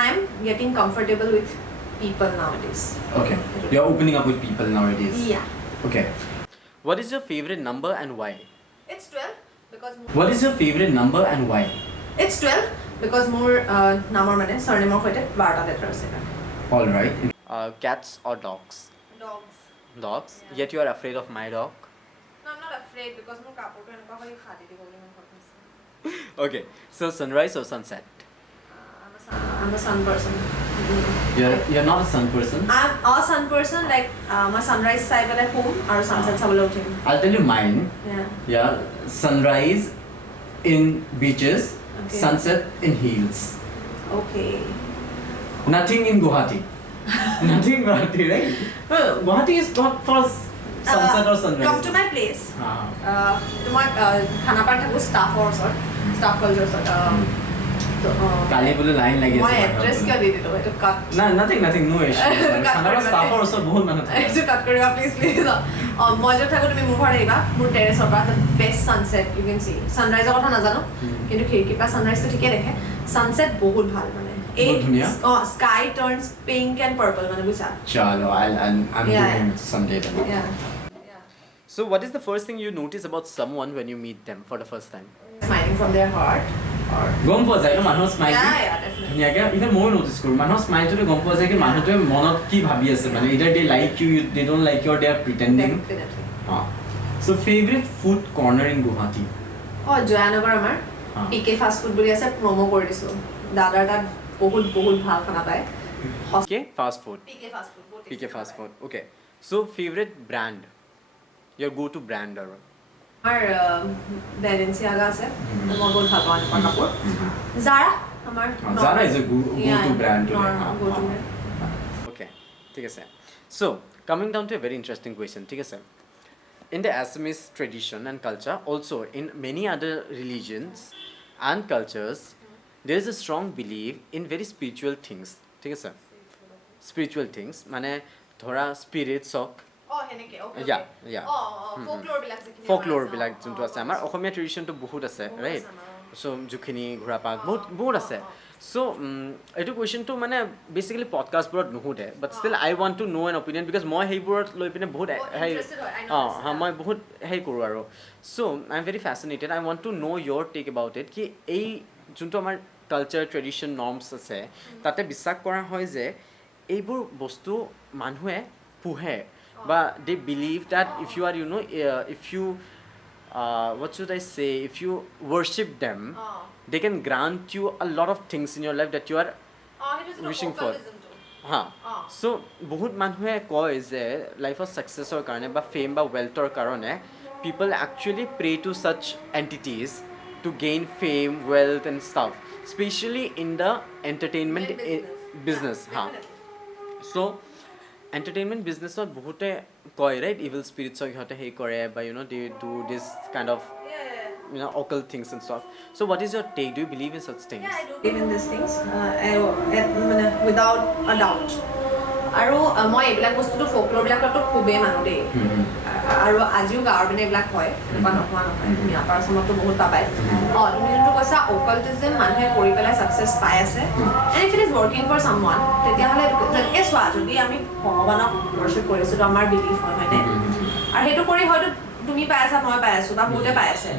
I am getting comfortable with people nowadays. Okay, you're opening up with people nowadays. Yeah. Okay. What is your favorite number and why? It's 12 because What is your favorite number and why? it's 12 because more number mane surname hoite 12 letter ase. All right. Cats or dogs? Dogs. Dogs. Yeah. Yet you are afraid of my dog. No, I'm not afraid because more kapur to enka hoi khati di bole mon khotise. Okay. So sunrise or sunset? I'm a sun person. You're not a sun person. I'm a sun person like my sunrise sai bale home or sunset sabole uthim. I'll tell you mine. Yeah. Yeah. Sunrise in beaches. Okay. Sunset in hills. Okay. Nothing in Guwahati. Nothing in Guwahati, right? Well, Guwahati is not for sunset or sunrise. Come to my place. Tomar Khanapar thaku staff or sort staff culture sort. Kali bole line lagi My address kya di dilo eto cut. Nothing, no issue. Khanapar staff or so bahut manut hai. Eto cut kariba please. Moi jo thaku tumi mur ahiba mur terrace or the best sunset you can see. Sunrise er kotha najano kintu khirki pa sunrise to thike dekhe. Sunset bahut bhal mane. Sky turns pink and purple mane bucha. Chalo, I'm doing someday then. Yeah. So what is the first thing you notice about someone when you meet them for the first time? Smiling from their heart. গম পোৱা যায় ন মানুহৰ smile Yeah, definitely. ধুনীয়াকৈ even ময়ো notice কৰোঁ মানুহৰ স্মাইলটোতে গম পোৱা যায় কি মানুহটোৱে মনত কি ভাবি আছে মানে either they like you they don't like you they are pretending Definitely. So' favourite food corner in Guwahati Jayanagar আমাৰ PK ফাষ্ট ফুড বুলি আছে প্ৰমো কৰি দিছো দাদাৰ তাত বহুত ভাল খানা পায় PK fast food PK fast food PK fast food okay so' favourite brand your go to brand আৰু আমাৰ বেলেন্সিয়াগা আছে মই বহুত ভাল পাওঁ এনেকুৱা কাপোৰ জাৰা আমাৰ Zara is a go to brand today. go to brand. Okay, ঠিক আছে so coming down to a very interesting question ঠিক আছে in the Assamese tradition and culture also in many other religions and cultures there is a strong belief in very spiritual things ঠিক আছে spiritual things মানে ধৰা spirits হওক হেনেকে okay yeah ফোকলোৰ বিলাক যোনটো আছে আমাৰ অসমীয়া ট্ৰেডিশ্যনটো বহুত আছে ৰাইট চ' জুখিনি ঘোঁৰা পাক বহুত আছে চ' এইটো কুৱেশ্যনটো মানে বেচিকেলি পডকাষ্টবোৰত নুসুধে but still I want to know' an opinion because মই সেইবোৰত লৈ পিনে বহুত মই বহুত হেৰি কৰোঁ আৰু so' I am very fascinated I want to know' your take about it কি এই যোনটো আমাৰ কালচাৰ ট্ৰেডিশ্যন নৰ্মছ আছে তাতে বিশ্বাস কৰা হয় যে এইবোৰ বস্তু মানুহে পোহে but they believe that if you are if you what should I say if you worship them they can grant you a lot of things in your life that you are wishing for so bahut manhuhe koy je life of success or karone ba fame ba wealth or karone people actually pray to such entities to gain fame wealth and stuff especially in the entertainment business so entertainment business not bahute koi right evil spirits or hote hey kore but they do this kind of occult things and stuff so what is your take do you believe in such things yeah I do believe in these things without a doubt আৰু মই এইবিলাক বস্তুটো ফোকলোৰ বিলাকতো খুবেই মানুহ দেই আৰু আজিও গাঁৱৰ পিনে এইবিলাক হয় এনেকুৱা নহয় তুমি আপাৰ আসামতো বহুত পাবাই তুমি যোনটো কৈছা অকাল্টিজম মানুহে কৰি পেলাই ছাকচেছ পাই আছে and if it is working for someone তেতিয়াহ'লে যেনেকৈ চোৱা যদি আমি ভগৱানক ৱৰ্শ্বিপ কৰিছোঁ তো আমাৰ বিলিফ হয় হয়নে আৰু সেইটো কৰি হয়তো তুমি পাই আছা মই পাই আছোঁ বা বহুতে পাই আছে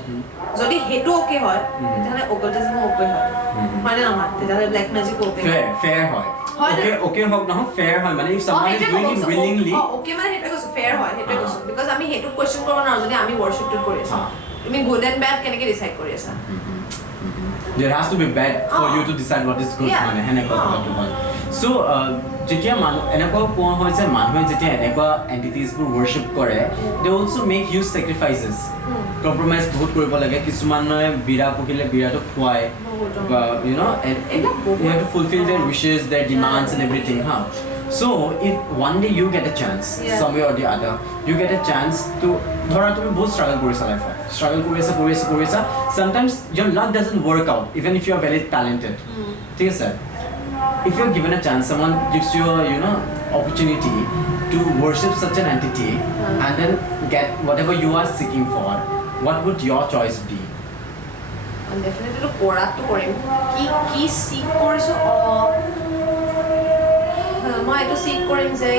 যদি সেইটো অ'কে হয় তেতিয়াহ'লে অকাল্টিজমো অ'কে হয় হয়নে নহয় তেতিয়াহ'লে ব্লেক মেজিক অ'কে fair হয় okay হওক নহয় fair হয় মানে if someone is doing it willingly okay মানে হেটো কৈছো fair হয় হেটো কৈছো because আমি হেটো কোৱেশ্চন কৰিব নোৱাৰো যদি আমি worship কৰি আছো তুমি good and bad কেনেকৈ ডিসাইড কৰি আছা there has to be bad for you to decide what is good মানে হেনে কথাটো হয় So, যেতিয়া এনেকুৱা কোৱা হয় যে মানুহে যেতিয়া এনেকুৱা এন্টিটিজবোৰ worship কৰে, they also make huge sacrifices. Compromise বহুত কৰিব লাগে, কিছুমানে বিৰা পুহিলে বিৰাটো খুৱায়, you know, and you have to fulfill their wishes, their demands and everything, huh? So, if one day you get a chance, somewhere or the other, you get a chance to, ধৰা তুমি বহুত struggle কৰিছা লাইফত, struggle কৰিছা, sometimes your luck doesn't work out, even if you are very talented. ঠিক আছে? If you're given a chance, someone gives you a, you know, opportunity to worship such an entity and then get whatever you are seeking for, what would your choice be? Definitely কৰাটো কৰিম কি seek কৰিছো মই এইটো seek কৰিম যে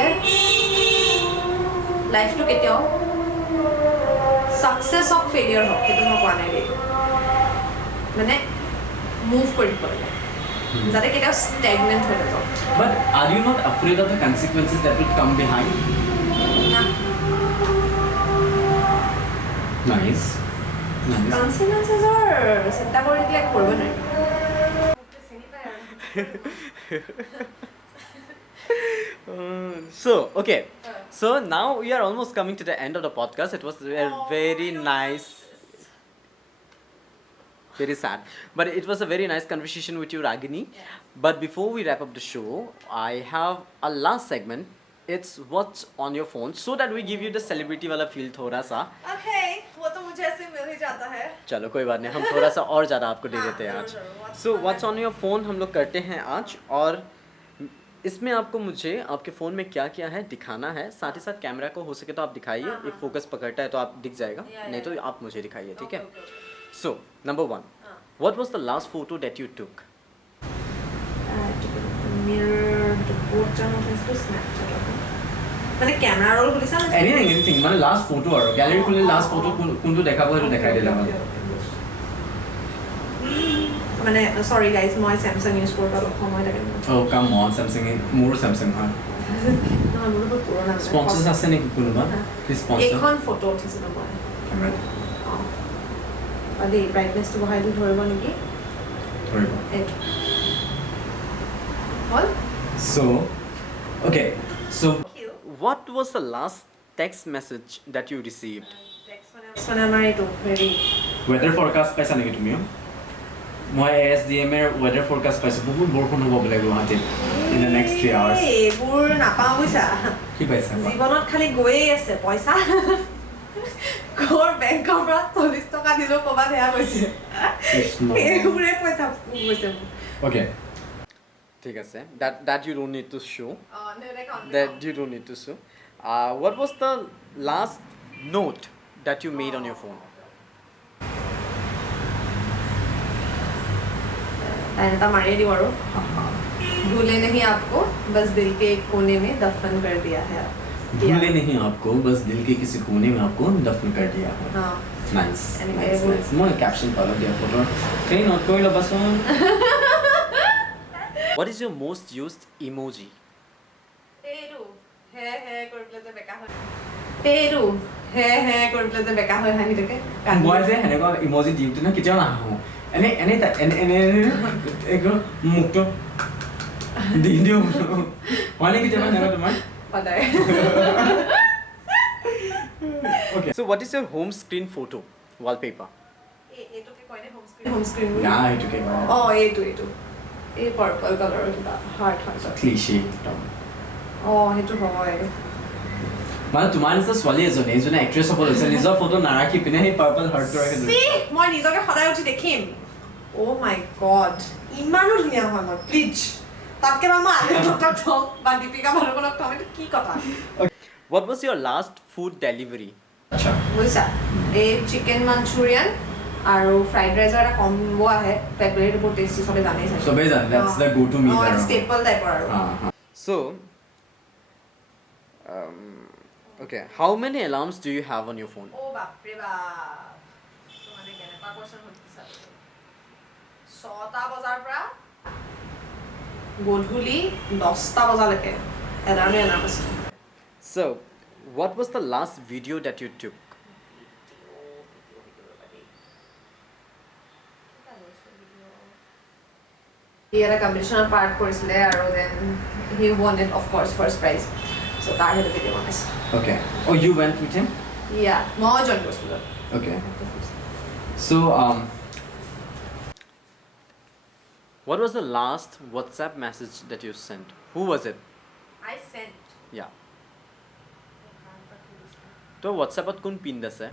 লাইফটো কেতিয়াও success of failure হওক সেইটো মই কোৱা নাই দেই মানে মুভ কৰিব লাগে যাতে কেতিয়াও stagnant হৈ নাযাওক But are you not afraid of the consequences that will come behind? Nice. Consequences are চিন্তা কৰি দিলে কৰিব নোৱাৰি So, okay. So now we are almost coming to the end of the podcast. It was very nice. Very sad. But it was a very nice conversation with you, Ragini. But before we wrap up the show, I have a last segment. It's what's on your phone, so that we give you the celebrity wala feel thoda sa. Okay, वो तो मुझे ऐसे मिल ही जाता है चलो कोई बात नहीं हम थोड़ा सा और ज़्यादा आपको दे देते हैं आज so what's on your phone हम लोग करते हैं आज और इसमें आपको मुझे आपके फ़ोन में क्या क्या है दिखाना है साथ ही साथ कैमरा को हो सके तो आप दिखाइए एक फोकस पकड़ता है तो आप दिख जाएगा नहीं तो आप मुझे दिखाइए ठीक है so number 1 what was the last photo that you took mirror the board channel has to snapchat মানে ক্যামেৰা ৰোল খুলিছা না এনিথিং মানে লাষ্ট ফটো আৰু গ্যালারি খুলি লাষ্ট ফটো কোনটো দেখাব সেইটো দেখাই দিলা মানে সরি গাইস মই স্যামসাং ইউজ করতে অলপ সময় লাগে ও come on Samsung more Samsung হয় না মোর তো পুরোনা স্পন্সর আছে নেকি কোনোবা প্লিজ স্পন্সর এখন ফটো উঠিছিল মই ক্যামেৰা আদি ব্ৰাইটনেস তো বহাই দি ধৰিব নেকি ধৰিব এইটো হল So, okay. So, what was the last text message that you received? Text মানে আমাৰ এইটো হেৰি Weather forecast পাইছা নেকি তুমিও? মই ASDM এৰ weather forecast পাইছো বহুত বৰষুণ হ'ব বোলে গুৱাহাটীত in the next 3 hours. এইবোৰ নাপাওঁ বুইছা কি পাইছা? জীৱনত খালি গৈয়ে আছে পইচা কোৰ বেংকৰ পৰা 40 টকা দিলো কবা দেয়া কৈছে এইবোৰে পইচা গৈছে Okay. ঠিক আছে that you don't need to show that you don't need to show what was the last note that you made on your phone ऐसा मारिए दी वारो भूले नहीं आपको बस दिल के एक कोने में दफन कर दिया है भूले नहीं आपको बस दिल के किसी कोने में आपको दफन कर दिया है हाँ nice मैं कैप्शन पालो दिया फोटो कहीं नोट कोई लो बस What is your most used emoji? Peru. He কৰি পেলাই যে বেকা হয়। Peru. He কৰি পেলাই যে বেকা হয় হাঁহি থাকে। মই যে হেনেকুৱা ইমোজি দিওঁতে না কেতিয়াও নাহাঁহো। এনে একো মুক্ত দি দিওঁ। মানে কেতিয়াবা নাগা তোমাৰ? সদায়। Okay. So what is your home screen photo? Wallpaper? এইটোকে কয় নে home screen? Yeah, এইটোকে কয়। এইটো। এই পার্পল কালাৰৰ কিবা হাৰ্ট ক্লিশে সেইটো হয় মানে তোমাৰ নিচিনা ছোৱালী এজনী যোনে এক্ট্ৰেছ হ'ব লৈছে নিজৰ ফটো নাৰাখি পিনে সেই পাৰ্পল হাৰ্টটো ৰাখি দিছে মই নিজকে সদায় উঠি দেখিম মাই গড ইমানো ধুনীয়া হয় মই প্লিজ তাতকে মই আলিয়াক থম বা দীপিকা পাডুকনক থম এইটো কি কথা What was your last food delivery? আচ্ছা বুজিছা এই চিকেন মাঞ্চুৰিয়ান আৰু ফ্ৰাইড ৰাইছৰ এটা কম্বো আহে ফেভৰিট বহুত টেষ্টি সবে জানেই চাগে সবে জানে that's the go to meal আৰু স্টেপল টাইপৰ আৰু so okay how many alarms do you have on your phone বাপৰে বাপ তো মানে কেনেকুৱা কোৱেশ্চন হৈছে 6টা বজাৰ পৰা গধূলি 10টা বজালৈকে এলাৰ্ম আছে so what was the last video that you took He had a competition part কৰিছিলে আৰু then he won it of course first prize. So তাৰ হেতু ভিডিও বনাইছে. Okay. Oh, you went with him? Yeah, মই join কৰিছিলো. Okay. So, what was the last WhatsApp message that you sent? Who was it? I sent. Yeah. তো WhatsAppত কোন pin আছে?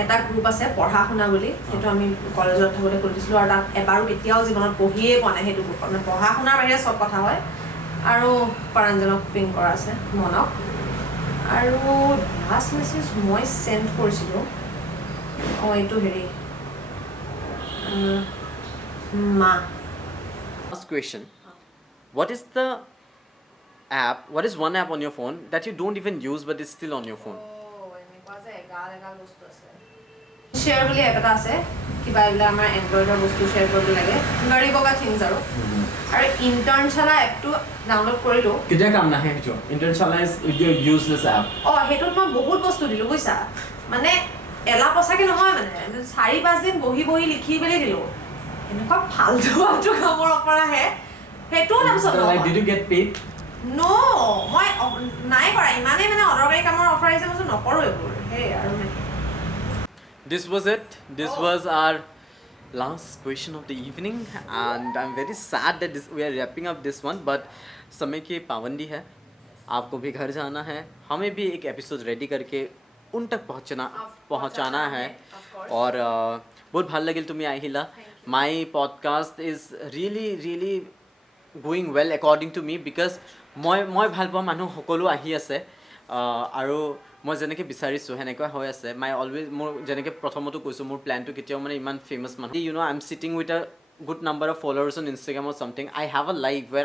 এটা group আছে পঢ়া শুনা বুলি যেটো আমি কলেজত থাকোতে কৰিছিলো আৰু তাত এবাৰো কেতিয়াও জীৱনত পঢ়িয়ে পোৱা নাই হেতু গ্ৰুপত মানে পঢ়া শুনাৰ বাহিৰে সব কথা হয় আৰু পৰাঞ্জনক পিং কৰা আছে মনক আৰু লাষ্ট মেছেজ মই সেন্ড কৰিছিলো এইটো হেৰি মা. Last question. What is the app? What is one app on your phone that you don't even use but is still on your phone? Share বুলি এপ এটা আছে কিবা এলা আমাৰ এন্ড্ৰইডৰ বস্তু শেয়াৰ কৰিব লাগে very বগা থিংস আৰু ইন্টাৰ্ন চালা এপটো ডাউনলোড কৰিলো কেতিয়া কাম নাহে হেটো ইন্টাৰ্ন চালা ইজ ইউজলেস এপ হেতুত মই বহুত বস্তু দিলো বুইছা মানে এলা পছাকে নহয় মানে 4-5 দিন বহি বহি লিখি বেলি দিলো এনেকুৱা ফালতু ফালতু কামৰ অফাৰ আহে হেতু নাম সব like did you get paid? No মই নাই কৰা ইমানে মানে অদৰকাৰী কামৰ অফাৰ আহিছে মই নকৰো এইবোৰ হে আৰু This was it. This was our last question of the evening, and I'm very sad that we are wrapping up this one. But समय की पाबंदी है, आपको भी घर जाना है, हमें भी एक एपिसोड रेडी करके उन तक पहुंचाना है. और बहुत ভাল লাগিল তুমি আহিলা. My podcast is really going well according to me because মই ভাল পাওঁ মানুহ সকলো আহি আছে আৰু মই যেনেকৈ বিচাৰিছোঁ সেনেকুৱা হৈ আছে মাই অলৱেজ মোৰ যেনেকৈ প্ৰথমতো কৈছোঁ মোৰ প্লেনটো কেতিয়াও মানে ইমান ফেমাছ মানুহ I am sitting with a good number of followers on Instagram or something I have a life where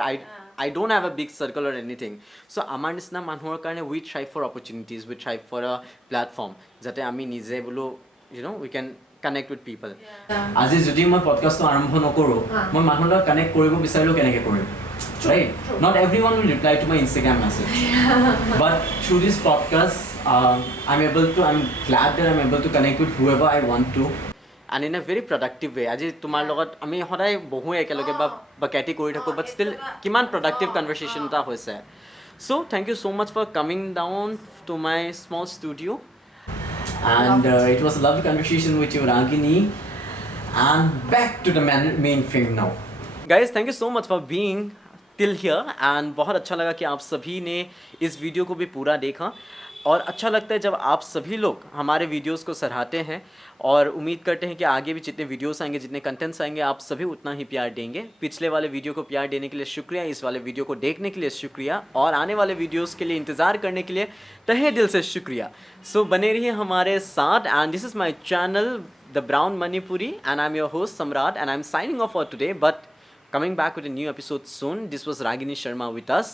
I don't have a big circle or anything. So আমাৰ নিচিনা মানুহৰ কাৰণে we try for opportunities, we try for a platform যাতে আমি নিজে বোলো we can connect with people. আজি যদি মই পডকাষ্টটো আৰম্ভ নকৰো মই মানুহৰ লগত কানেক্ট কৰিব বিচাৰিলো কেনেকৈ কৰিম right? Not everyone will reply to my Instagram message. But through this podcast, I'm glad that I'm able to connect with whoever I want to. And in a very productive way. আজি তোমাৰ লগত আমি সদায় বহু একেলগে বা Katie কৰি থাকো but still কিমান productive conversation এটা হৈছে. So thank you so much for coming down to my small studio. And it was a lovely conversation with you, Ragini. And back to the main thing now. Guys, thank you so much for being till here and बहुत अच्छा लगा कि आप सभी ने इस video को भी पूरा देखा और अच्छा लगता है जब आप सभी लोग हमारे वीडियोस को सराहते हैं और उम्मीद करते हैं कि आगे भी जितने वीडियोस आएंगे जितने कंटेंट्स आएंगे आप सभी उतना ही प्यार देंगे. पिछले वाले वीडियो को प्यार देने के लिए शुक्रिया, इस वाले वीडियो को देखने के लिए शुक्रिया और आने वाले वीडियोस के लिए इंतज़ार करने के लिए तहे दिल से शुक्रिया. सो बने रहिए हमारे साथ and this is my channel the brown Manipuri and I am your host Samrat and I am signing off for today but coming back with a new episode soon. This was Ragini Sharma with us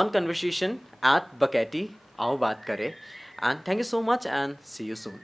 on Conversation at BAKAITIII. Aao baat kare. And thank you so much and see you soon.